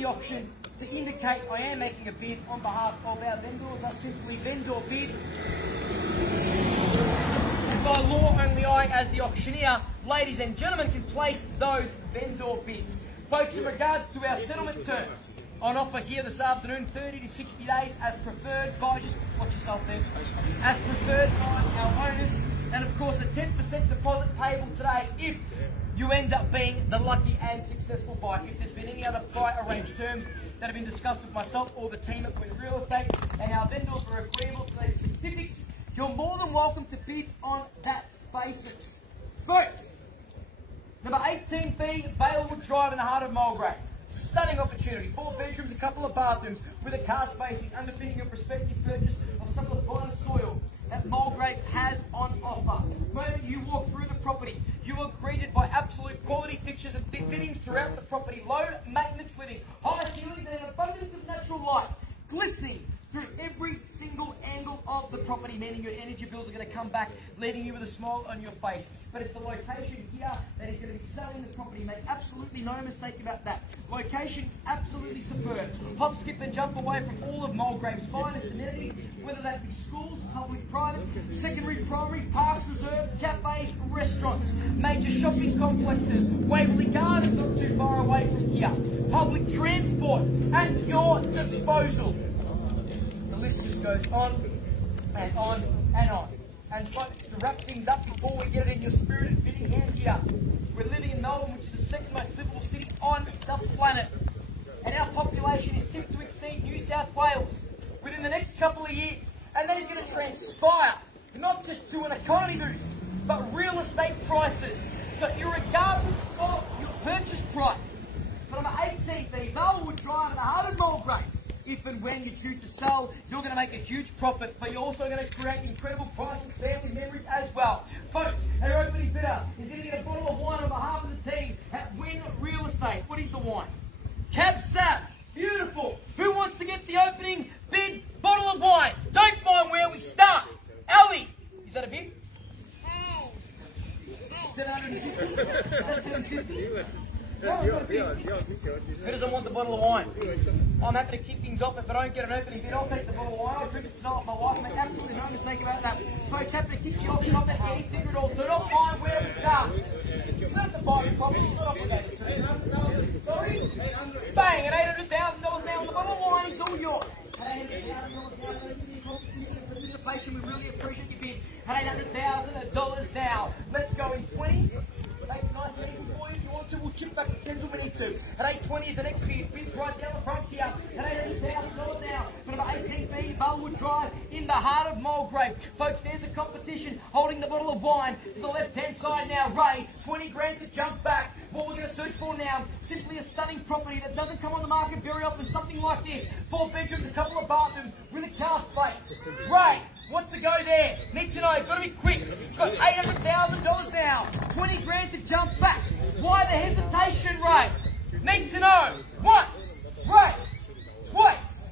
the auction to indicate I am making a bid on behalf of our vendors. I simply vendor bid. And by law, only I, as the auctioneer, ladies and gentlemen, can place those vendor bids. Folks, in regards to our settlement terms, on offer here this afternoon, 30 to 60 days as preferred by, just watch yourself there, as preferred by our owners. And of course, a 10% deposit payable today if you end up being the lucky and successful buyer. If there's been any other buy-arranged terms that have been discussed with myself or the team at Win Real Estate and our vendors are agreeable to those specifics, you're more than welcome to bid on that basis. Folks, number 18B Valewood Drive in the heart of Mulgrave. Stunning opportunity. 4 bedrooms, a couple of bathrooms with a car spacing underpinning your prospective purchase of some of the finest soil that Mulgrave has on offer. The moment you walk through the property, you are greeted by absolute quality fixtures and fittings throughout the property. Low maintenance living, high ceilings and an abundance of natural light glistening through every single angle of the property, meaning your energy bills are going to come back, leaving you with a smile on your face. But it's the location here that is going to be selling the property. Make absolutely no mistake about that. Location is absolutely superb. Hop, skip and jump away from all of Mulgrave's finest amenities, whether that be schools, public, private, secondary, primary, parks, reserves, cafes, restaurants, major shopping complexes, Waverley Gardens not too far away from here, public transport at your disposal. The list just goes on and on and on. And folks, to wrap things up before we get it in your spirited bidding hands here, we're living in Melbourne, which is the second most livable city on the planet. And our population is tipped to exceed New South Wales within the next couple of years. And that is going to transpire not just to an economy boost, but real estate prices. So irregardless of your purchase price, for number 18B Valewood Drive in the heart of Mulgrave, if and when you choose to sell, you're going to make a huge profit, but you're also going to create incredible priceless family memories as well. Folks, our opening bidder is going to get a bottle of wine on behalf of the team at Win Real Estate. What is the wine? Cab Sav. Beautiful. Who wants to get the opening bid bottle of wine? Don't mind where we start. Ali, is that a bid? 750. 750. Who doesn't want the bottle of wine? I'm happy to kick things off. If I don't get an opening bid, I'll take the bottle of wine. I'll drink it tonight with my wife. Make absolutely no mistake about that. Folks, happy to kick the auction off at any figure at all. So don't mind where we start. You don't have to buy the property. You're not obligated to. Sorry? Bang! At $800,000 now on the bottle of wine. It's all yours. At $800,000 participation. We really appreciate your bid. At $800,000 now. Let's go in 20s. Make it nice and easy for you. If you want to, we'll chip back the 10s when we need to. At 820 is the next bid. Bids right down the front here. At $800,000 now. For number 18B Valewood Drive in the heart of Mulgrave. Folks, there's the competition holding the bottle of wine to the left-hand side now. Ray, 20 grand to jump back. What we're going to search for now, simply a stunning property that doesn't come on the market very often. Something like this. 4 bedrooms, a couple of bathrooms with a car space. Ray, what's the go there? Need to know. Got to be quick. Got $800,000 now. 20 grand to jump back. Why the hesitation, Ray? Need to know. Once. Ray. Twice.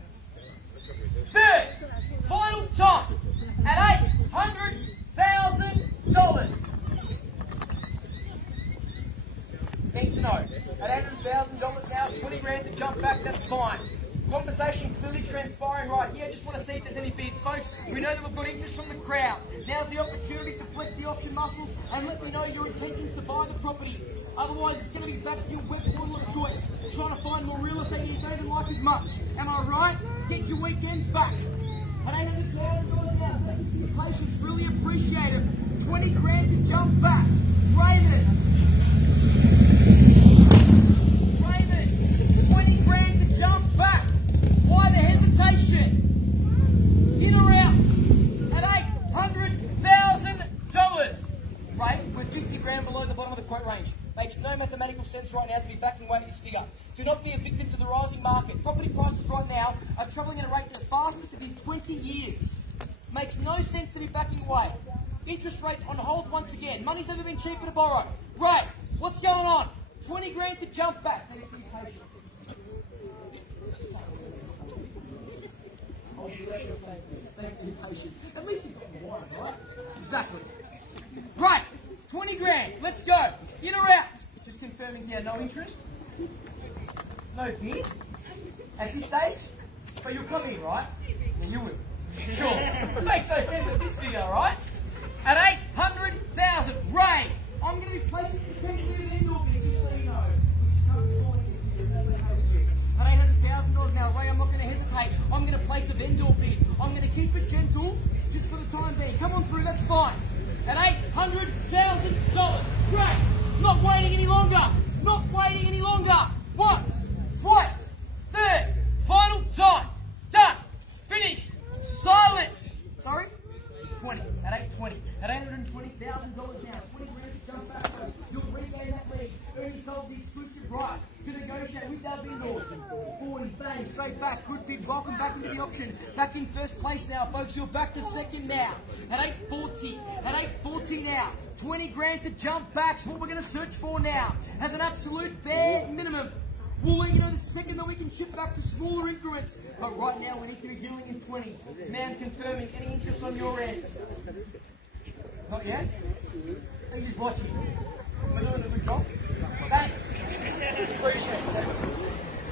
Third. Final time. At $800,000. Need to know. At $800,000 now. 20 grand to jump back. That's fine. Conversation clearly transpiring right here. Just want to see if there's any bids, folks. We know that we've got interest from the crowd. Now's the opportunity to flex the auction muscles and let me know your intentions to buy the property. Otherwise, it's going to be back to your web portal of choice, trying to find more real estate you don't like as much. Am I right? Get your weekends back. At $800,000 now, thank you for your patience. Really appreciate it. 20 grand to jump back. Raymond. 20 grand to jump back. Why the hesitation? In or out at $800,000. Right, we're 50 grand below the bottom of the quote range. Makes no mathematical sense right now to be backing away this figure. Do not be a victim to the rising market. Property prices right now are travelling at a rate the fastest in 20 years. Makes no sense to be backing away. Interest rates on hold once again. Money's never been cheaper to borrow. Right, what's going on? 20 grand to jump back. Thanks for your patience. At least you've got the wine, right? Exactly. Right, 20 grand. Let's go. In or out? Just confirming here, no interest? No bid? at this stage, but you'll come in, right? And you will. Sure. It makes no sense at this figure, right? At 800,000, Ray, I'm going to be placing potentially an indoor bid, just so you know. We just can't install this bid. At $800,000 now, Ray, I'm not going to hesitate. I'm going to place a vendor bid. I'm going to keep it gentle, just for the time being. Come on through, that's fine. At $800,000, Ray, not waiting any longer. Not waiting any longer. Once, twice, third, final time. Done. Finished. Silent. Sorry? 20. At 820. At $820,000 now. 20 grand to jump back. You'll regain that lead. Earn yourself the exclusive right to negotiate with our vendors. 40. Bang. Straight back. Good bid. Welcome back into the auction. Back in first place now, folks. You're back to second now. At 840. At 840 now. 20 grand to jump back's what we're going to search for now. As an absolute bare minimum. We'll let you know the second that we can chip back to smaller increments. But right now we need to be dealing in 20s. Man confirming any interest on your end. Not yet? Are you just watching? We're doing a good job. Thanks. Appreciate it.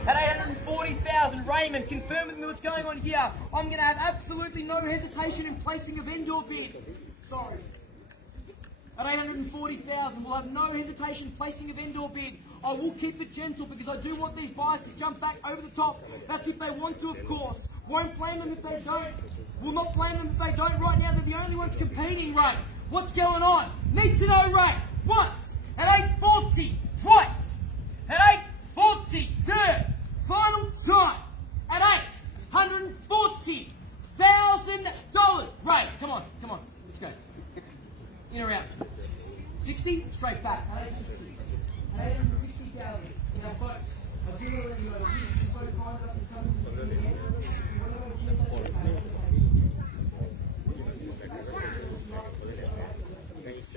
At 840,000, Raymond, confirm with me what's going on here. I'm going to have absolutely no hesitation in placing a vendor bid. Sorry. At 840,000, we'll have no hesitation placing a vendor bid. I will keep it gentle because I do want these buyers to jump back over the top. That's if they want to, of course. Won't blame them if they don't. Will not blame them if they don't. Right now, they're the only ones competing, Ray. What's going on? Need to know, Ray. Once. At 840. Twice. At 840. Third. Final time. At $840,000. Ray, come on. Come on. Let's go. In around. 60. Straight back. At 860. At 860,000. Now, folks, I do want to let you know, just so kind up and come to the end.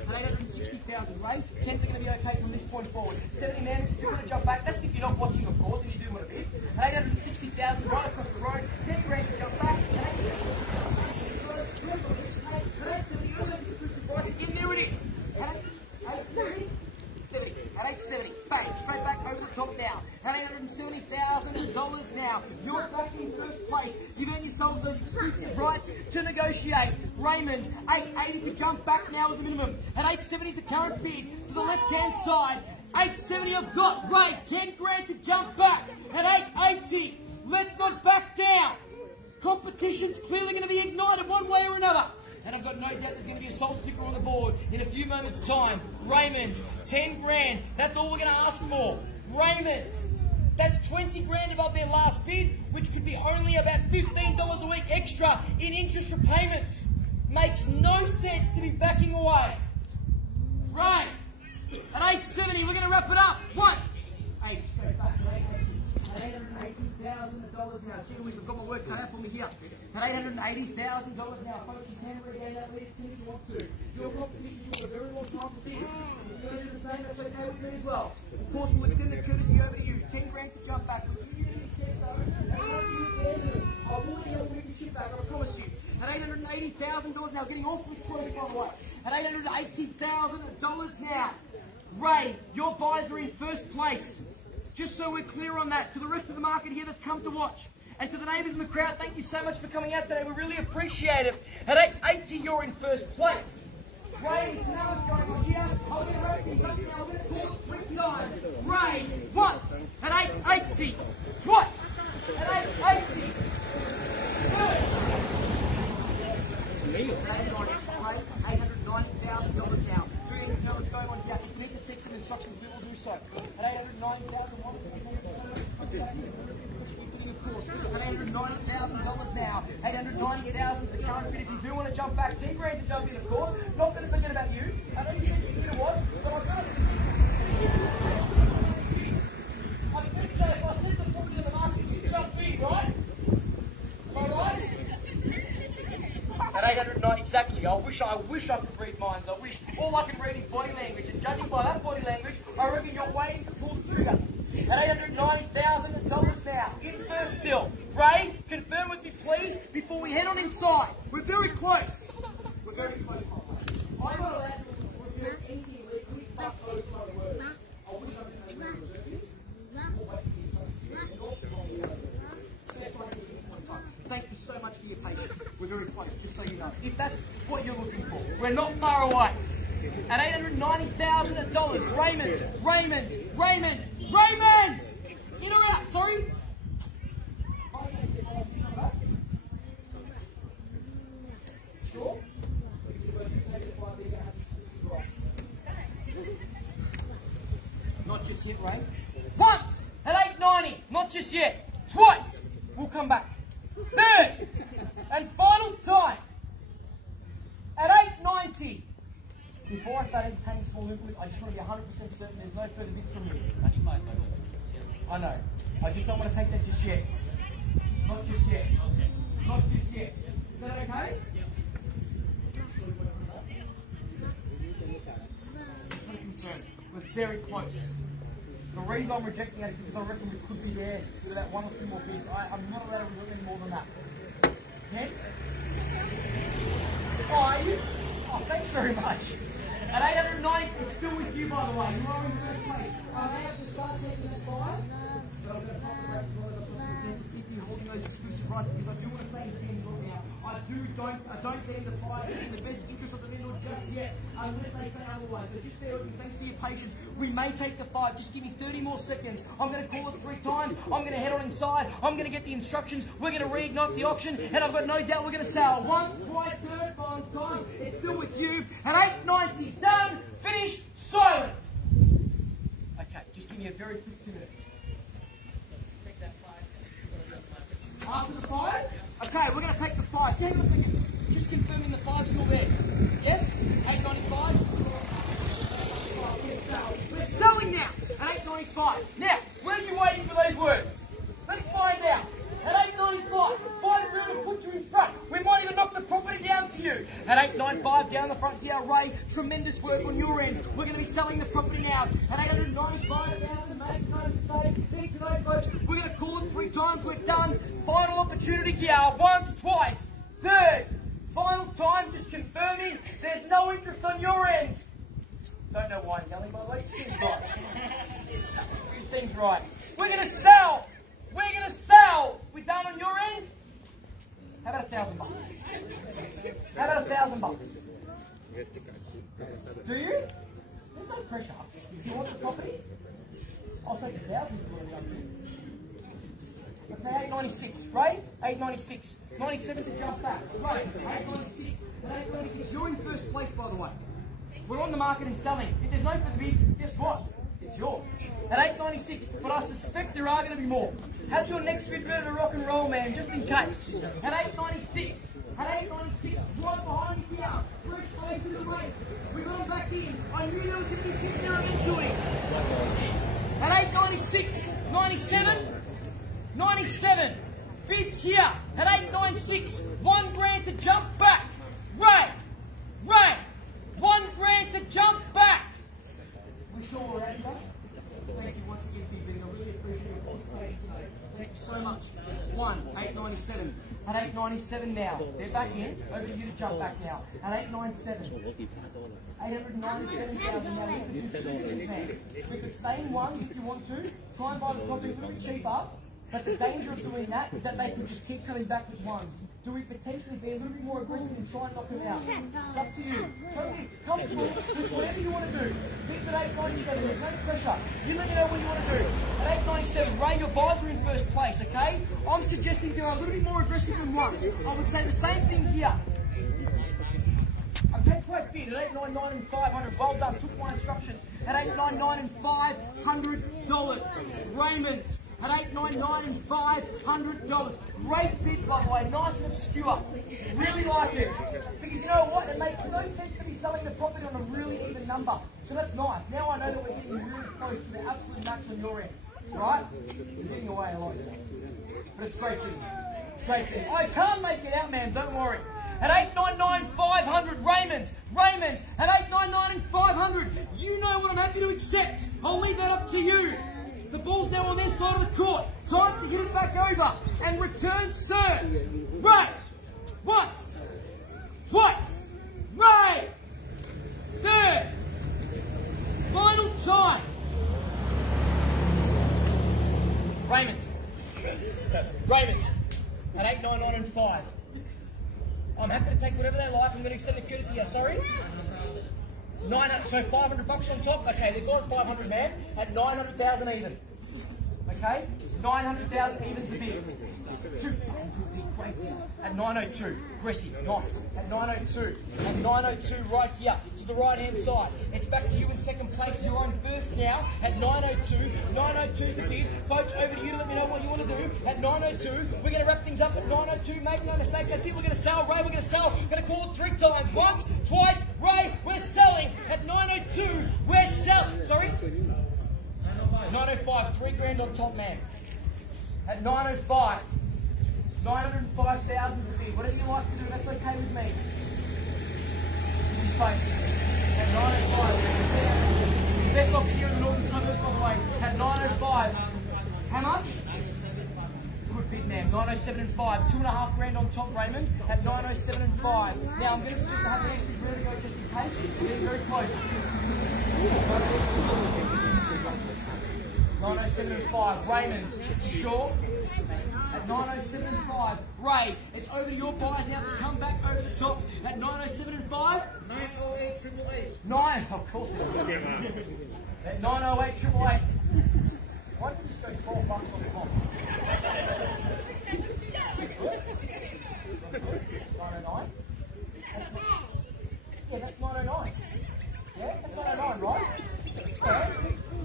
At 860,000, Ray, 10s are going to be okay from this point forward. 70 men, you're going to jump back. That's if you're not watching, of course, if you do want to bid. At 860,000, right across the road, 10 grand to jump back. At 870, there it is. At 870. At 870, bang, straight back over the top now. At $870,000 now. You're back in first place. You've earned yourselves those exclusive rights to negotiate. Raymond, 880 to jump back now as a minimum. At 870 is the current bid to the left-hand side. 870 I've got. Ray, 10 grand to jump back. At 880, let's not back down. Competition's clearly going to be ignited one way or another. And I've got no doubt there's going to be a salt sticker on the board in a few moments' time. Raymond, 10 grand. That's all we're going to ask for. Raymond, that's 20 grand above their last bid, which could be only about $15 a week extra in interest repayments. Makes no sense to be backing away. Ray, at 870, we're going to wrap it up. What? 8 straight back. $880,000 now. Gee whiz, I've got my work cut out for me here. At $880,000 now, folks, you can regain that lead if you want to. Your competition, you've got a very long time to think. If you're going to do the same, that's okay with me as well. Of course, we'll extend the courtesy over to you. 10 grand to jump back. We'll give you any chance, though. I will be able to get your shit back, I promise you. At $880,000 now, getting awfully close, by the way. At $880,000 now. Ray, your buyers are in first place. Just so we're clear on that. To the rest of the market here that's come to watch. And to the neighbours in the crowd, thank you so much for coming out today. We really appreciate it. At 880, you're in first place. Ray, now what's going on here? I'm going to wrap things up now. I'm going to call it 29. Ray, once. At 880. Twice. At 880. Third. $890,000 now. Do you know what's going on here? If you need to seek some instructions, we will do so. At $890,000. Of course, at $890,000 now. $890,000 is the current bid. If you do want to jump back, 10 grand to jump in, of course. Not going to forget about you. I know you said you knew what, but I've got to. I think that if I said the property of the market, you jump in, right? Am I right? At 890, exactly. I wish I could read minds. I wish. All I can read is body language, and judging by that body language, I reckon you're waiting to pull the trigger. At $890,000 now, in first still. Ray, confirm with me please before we head on inside. We're very close. We're very close. I'm not allowed to reveal anything legally but those my words. I wish I could make this. We'll wait for the instructions. price, just so you know, if that's what you're looking for. We're not far away. At $890,000, Raymond! In or out, sorry? Sure? Not just yet, Ray. Once at $890, not just yet. Twice, we'll come back. Third and final time at $890. Before I start entertaining small movements, I just want to be 100% certain there's no further bids from you. I know. I just don't want to take that just yet. Not just yet. Not just yet. Is that okay? We're very close. The reason I'm rejecting that is because I reckon we could be there with that 1 or 2 more bids. I'm not allowed to do any more than that. 10? Oh, are you? Oh, thanks very much. At $890, it's still with you, by the way. You are in first place. I have to start taking that 5. But I'm going to pop the brakes as well as I possibly can to keep you holding those exclusive rights because I do want to stay in teams right now. I don't deem the 5 in the best interest of the vendor just yet, unless they say otherwise. So just bear with me. Thanks for your patience. We may take the 5. Just give me 30 more seconds. I'm going to call it 3 times. I'm going to head on inside. I'm going to get the instructions. We're going to reignite the auction, and I've got no doubt we're going to sell once, twice, third, final time. It's still with you at $890. Done. Finished. Silent. Okay, just give me a very quick 2 minutes. Take that 5. After the 5? Okay, we're going to take the 5. Hang on a second. Just confirming the 5's still there. Yes? $895. We're selling now at $895. Now, were you waiting for those words? Let's find out. At $895, find a room and put you in front. We might even knock the property down to you. At $895, down the front here, Ray, tremendous work on your end. We're going to be selling the property out at $895,000. Make no mistake. Think to those folks. We're going to call it 3 times. We're done. Final opportunity here. Once, twice, third. Final time. Just confirming. There's no interest on your end. Don't know why I'm yelling, by the way. It seems right. It seems right. We're going to sell. We're going to sell. We done on your end? How about $1,000? How about $1,000? Do you? There's no pressure. If you want the property, I'll take $1,000 for it. Okay, $896, right? $896. 97 to jump back. Right, $896. $896. You're in first place, by the way. We're on the market and selling. If there's no further bids, guess what? It's yours. At $896, but I suspect there are going to be more. Have your next bid ready to rock and roll, man, just in case. At $896, right behind you here, fresh place in the race. We got them back in. I knew there was going to be picked there eventually. At $896, 97, bids here. At $896, $1 grand to jump back. Ray, $1 grand to jump back. We sure we're ready, guys? Thank you once again, Big Ben. I really appreciate your participation today. Thank you so much. 897. At $897 now. They're back in. Over to you to jump back now. At $897. $897,000 now. We could do 2 things, man. We could stay in ones if you want to. Try and buy the property a little bit cheaper. But the danger of doing that is that they could just keep coming back with ones. Do we potentially be a little bit more aggressive and try and knock them out? It's up to you. Totally comfortable with whatever you want to do. Think at $897, there's no pressure. You let me know what you want to do. At $897, Ray, your buys are in first place, okay? I'm suggesting go a little bit more aggressive than ones. I would say the same thing here. Okay, great bid at $899 and $500. Well done, took my instructions. At $899 and $500. Raymond. At $899 and $500. Great bid, by the way, nice and obscure. Really like it. Because you know what? It makes no sense to be selling the property on a really even number. So that's nice. Now I know that we're getting really close to the absolute max on your end. Right? You're getting away a lot. But it's great bid. It's great bid. I can't make it out, man. Don't worry. At $899, $500, Raymond, at $899 and $500. You know what I'm happy to accept. I'll leave that up to you. The ball's now on their side of the court. Time to hit it back over and return serve. Ray, once, twice, Ray, third, final time. Raymond, at $899 and $5. I'm happy to take whatever they like. I'm going to extend the courtesy here, sorry. 900, so 500 bucks on top. Okay, they've gone 500, man. At 900,000 even. Okay? 900,000 even to bid. At 902, aggressive, nice. At 902, at 902 right here to the right hand side. It's back to you in second place. You're on first now at 902. 902 is the bid. Folks, over to you to let me know what you want to do. At 902, we're going to wrap things up at 902. Make no mistake, that's it. We're going to sell. Ray, we're going to sell. We're going to call it 3 times. Once, twice, Ray, we're selling. At 902, we're selling. Sorry? 905, 3 grand on top, man. At 905. 905,000 is the bid. Whatever you like to do, that's okay with me. Space. At 905. Best option here in the northern suburbs, by the way. At 905. How much? Good bid, man. 907 and 5. 2.5 grand on top, Raymond. At 907 and 5. Now I'm going to suggest I have an extra really go just in case. We're getting very close. 907 and 5. Raymond. Sure. At 907 and 5. Ray, it's over to your buyers now to come back over the top. At 907 and 5. 908 888. 9, of course it is. At 908 888. Why don't you just go $12 on the top? 909? Yeah, that's 909. Yeah, that's 909, right? Yeah.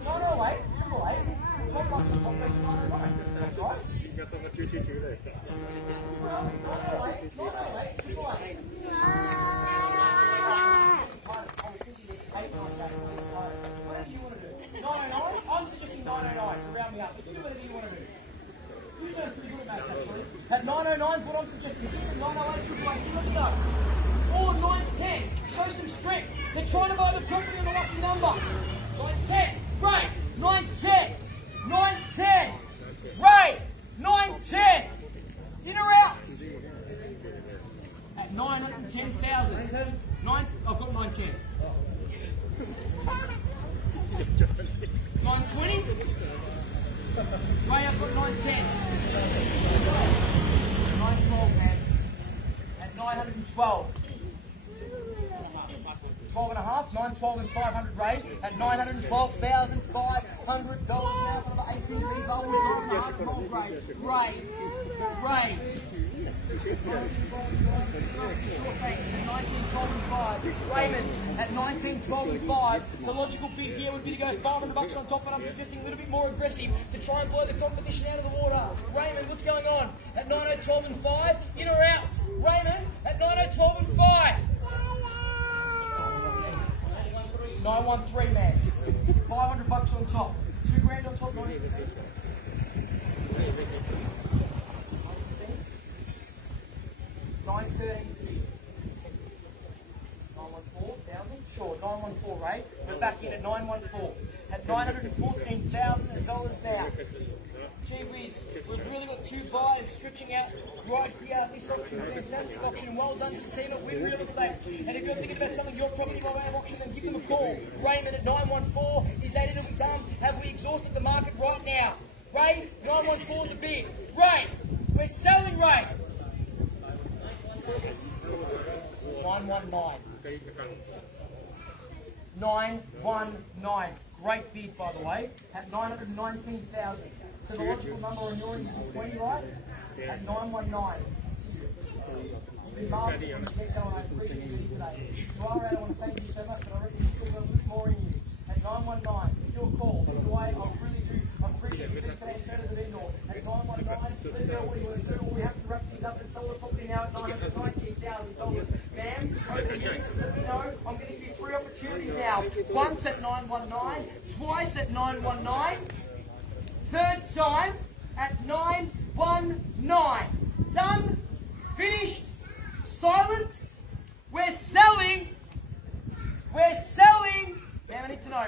908 888. $12 on the top, that's 909. That's right. Got so much choo-choo there. 908 888. Whatever you want to do. 909? I'm suggesting 909. Round me up. But you do whatever you want to do. You sound pretty good at maths, actually. At 909 is what I'm suggesting. 908 888. Let me go. Or 910. Show some strength. They're trying to buy the property on a lucky number. 910. Ray. 910. 910. Ray. 910. In or out? At 910,000. I've got 910. 920? Ray, I've got 910. 912, man. At 912. 12 and a half, 912 and 500, Ray. At $912,500 now for the 18B Valewood drive the Mulgrave. Ray. Sure, thanks. At 1912 and 5. Raymond at 1912 and 5. The logical bid here would be to go 500 bucks on top, but I'm suggesting a little bit more aggressive to try and blow the competition out of the water. Raymond, what's going on? At 9012 and 5. In or out? Raymond at 9012 and 5. 913, man. 500 bucks on top. 2 grand on top. 930. 914,000. Sure, 914, Ray. We're back in at 914. At $914,000 now. Gee whiz, we've really got 2 buyers stretching out right here. This auction, fantastic auction. Well done to the team at Win Real Estate. And if you're thinking about selling your property by way of auction, then give them a call. Raymond at 914. Is that it? Are we done? Have we exhausted the market right now? Ray, 914 the bid. Ray, we're selling, Ray. 919. 919. Great bid, by the way. At 919,000. So the logical number on your end is 20, right? At 919. You've been marvellous from the get-go, and I appreciate you today. Right, I want to thank you so much, but I reckon you've still got a little more in you. At 919, give your call. By the way, I really do appreciate you today. Show to the vendor. At 919, let me know what you want to do. We have to wrap things up and sell the property now at $919,000. Ma'am, over to you. Let me know. I'm going to give you 3 opportunities now. Once at 919, twice at 919. Third time at 919. Done. Finished. Silent. We're selling. We're selling. Now I need to know.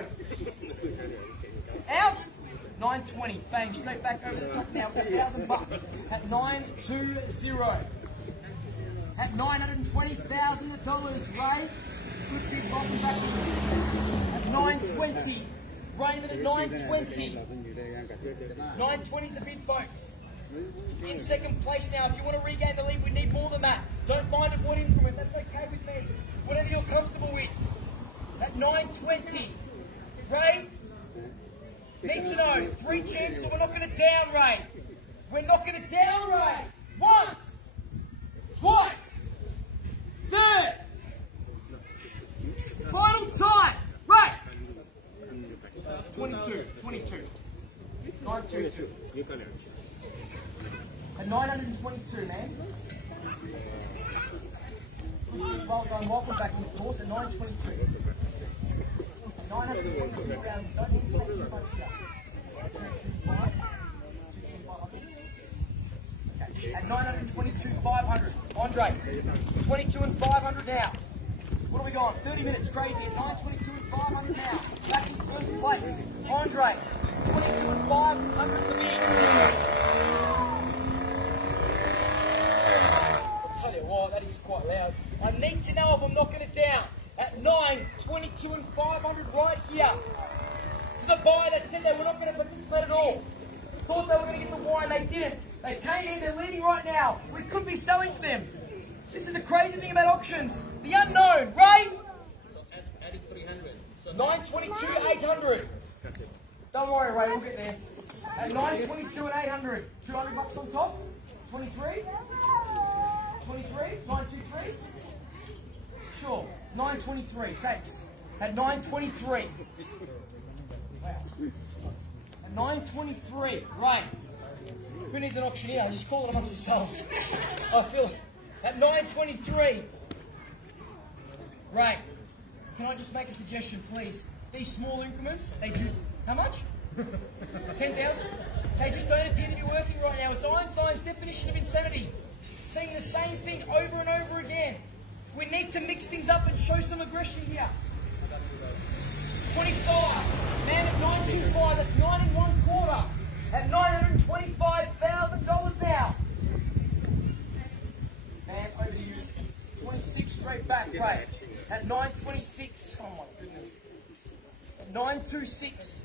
Out. 920. Bang. Straight back over the top now for $1,000 at 920. At $920,000, Ray. Good big bottom back. At 920. Raymond at 920. 920 is the bid, folks. in second place now. If you want to regain the lead, we need more than that. Don't mind at what increment. That's okay with me. Whatever you're comfortable with. At 9:20. Ray, need to know. 3 champs, so we're not going to down, Ray. We're not going to down, Ray. Once. Twice. Third. Final time. Ray. 22. 922. At 922, man. Well done. Welcome back in the course at 922. 922 rounds. Don't need to take too much here. Okay. At 922, 500. Andre. 22 and 500 now. What are we going? 30 minutes crazy. At 922 and 500 now. Back in first place. Andre. 22 and 500 for me. I'll tell you what, that is quite loud. I need to know if I'm knocking it down. At 922 and 500 right here. To the buyer that said they were not going to participate at all. Thought they were going to get the wine, they didn't. They came in, they're leading right now. We could be selling for them. This is the crazy thing about auctions. The unknown, right? 922, 800. Don't worry, Ray, we'll get there. At 922 and 800. 200 bucks on top. 23? 23? 923? Sure. 923, thanks. At 923. Wow. At 923, right. Who needs an auctioneer? Just call it amongst yourselves. I feel it. At 923. Right. Can I just make a suggestion, please? These small increments, they do... How much? 10,000? They just don't appear to be working right now. It's Einstein's definition of insanity. Saying the same thing over and over again. We need to mix things up and show some aggression here. 25. Man, at 925, that's 9 1/4. At $925,000 now. Man, over to you. 26 straight back, right. At 926. Oh my goodness. At 926.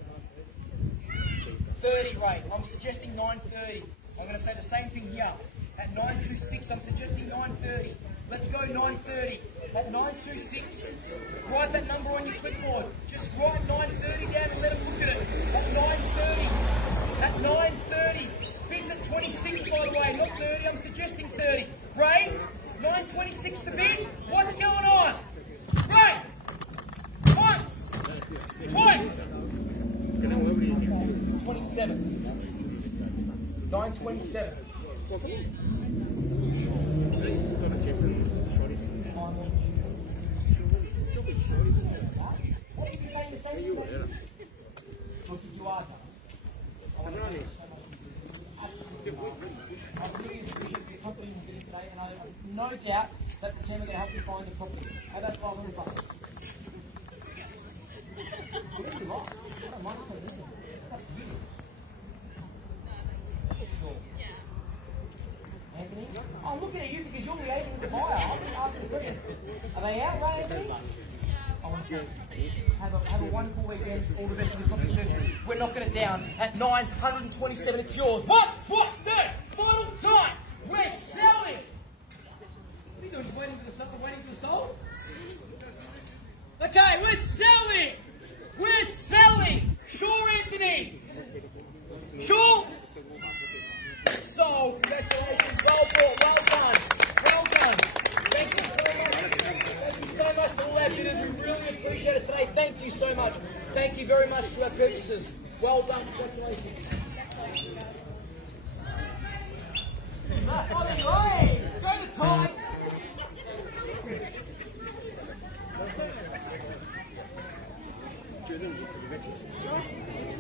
30 rate. I'm suggesting 930. I'm going to say the same thing here. At 926, I'm suggesting 930. Let's go 930. At 926, write that number on your clipboard. Just write 930 down and let them look at it. At 930. At 930. Bids at 26, by the way, not 30. I'm suggesting 30. Ray, 926 the bid. What's going on? Ray, once, twice. 27. 927. No doubt that the team are going to help you find the property. How about 500 bucks? Anthony? I'm looking at you because you're liaising with the buyer. I'm just asking the question. Are they out, Ray, Anthony? I want you to have a wonderful weekend. All the best in the property surgery. We're not going to down at 927. It's yours. Once, twice, third, final time. We're selling. What are you doing? Just waiting for the sold? Okay, we're selling. We're selling. Sure, Anthony? Sure? Sold. Congratulations. Well brought. Well done. Well done. Thank you so much. Thank you so much to all our bidders. We really appreciate it today. Thank you so much. Thank you very much to our purchasers. Well done. Congratulations. Ollie, go the Tides.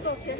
Okay.